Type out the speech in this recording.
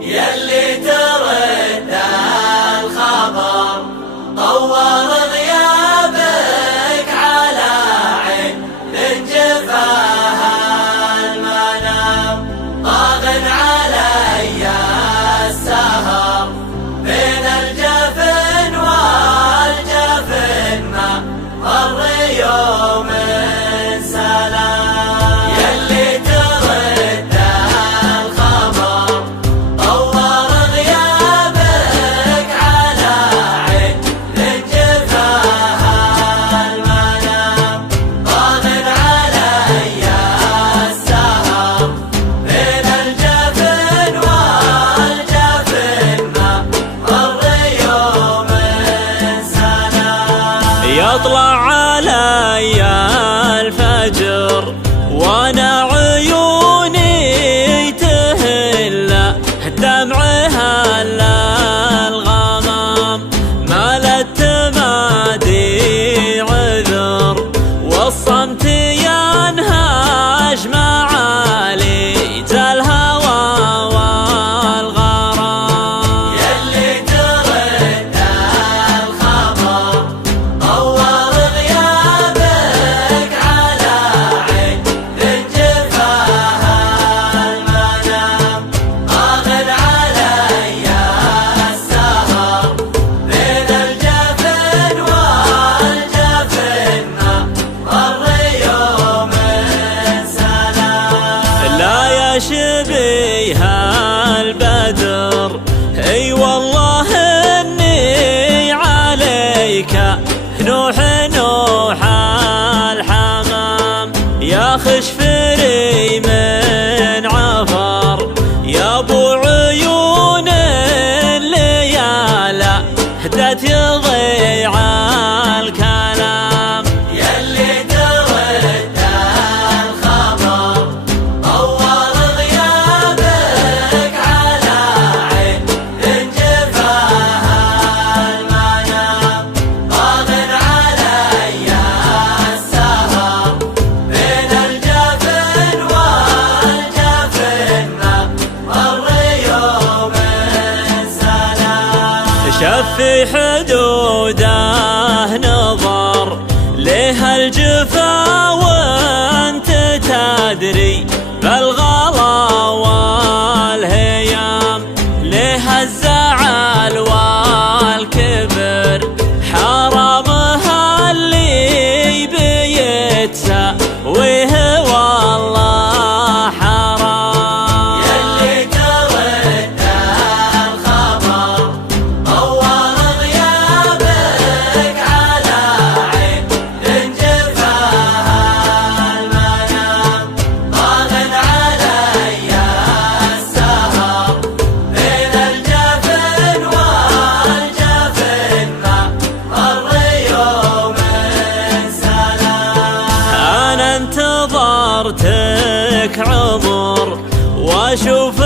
يلي ترد الخبر طور غيابك على عين جفاها المنام طاغ علي السهر بين الجفن والجفن ما مر يوم سلام يلي ترد الخبر طور غيابك على عين جفاها المنام طاغ علي السهر بين الجفن والجفن ما مر يوم سلام يطلع علي الفجر وانا عيوني تهل دمعها الغمام مالت تمادي عذر والصمت ينهش معالي الهوى والغرام يلي ترد الخبر طور غيابك على عين جفاها المنام طاغ علي السهر بين الجفن والجفن ما مر يوم سلام لا يشبيه البدر اي والله اني عليك نوح الحمام يا خشفري من عفر يا ابو عيون الليالة هدت يضيع الكلام يلي ترد الخبر طور غيابك على عين جفاها المنام طاغ علي السهر بين الجفن والجفن ما مر يوم سلام شفي حدوده نظر لها الجفا وانت تدري بالغلا والهيام لها الزعل والكبر حرامها اللي بيتساويه والله حرام يلي ترد الخبر طور غيابك على عين جفاها المنام طاغ علي السهر بين الجفن والجفن ما مر يوم سلام أنا انتظرتك عمر وأشوف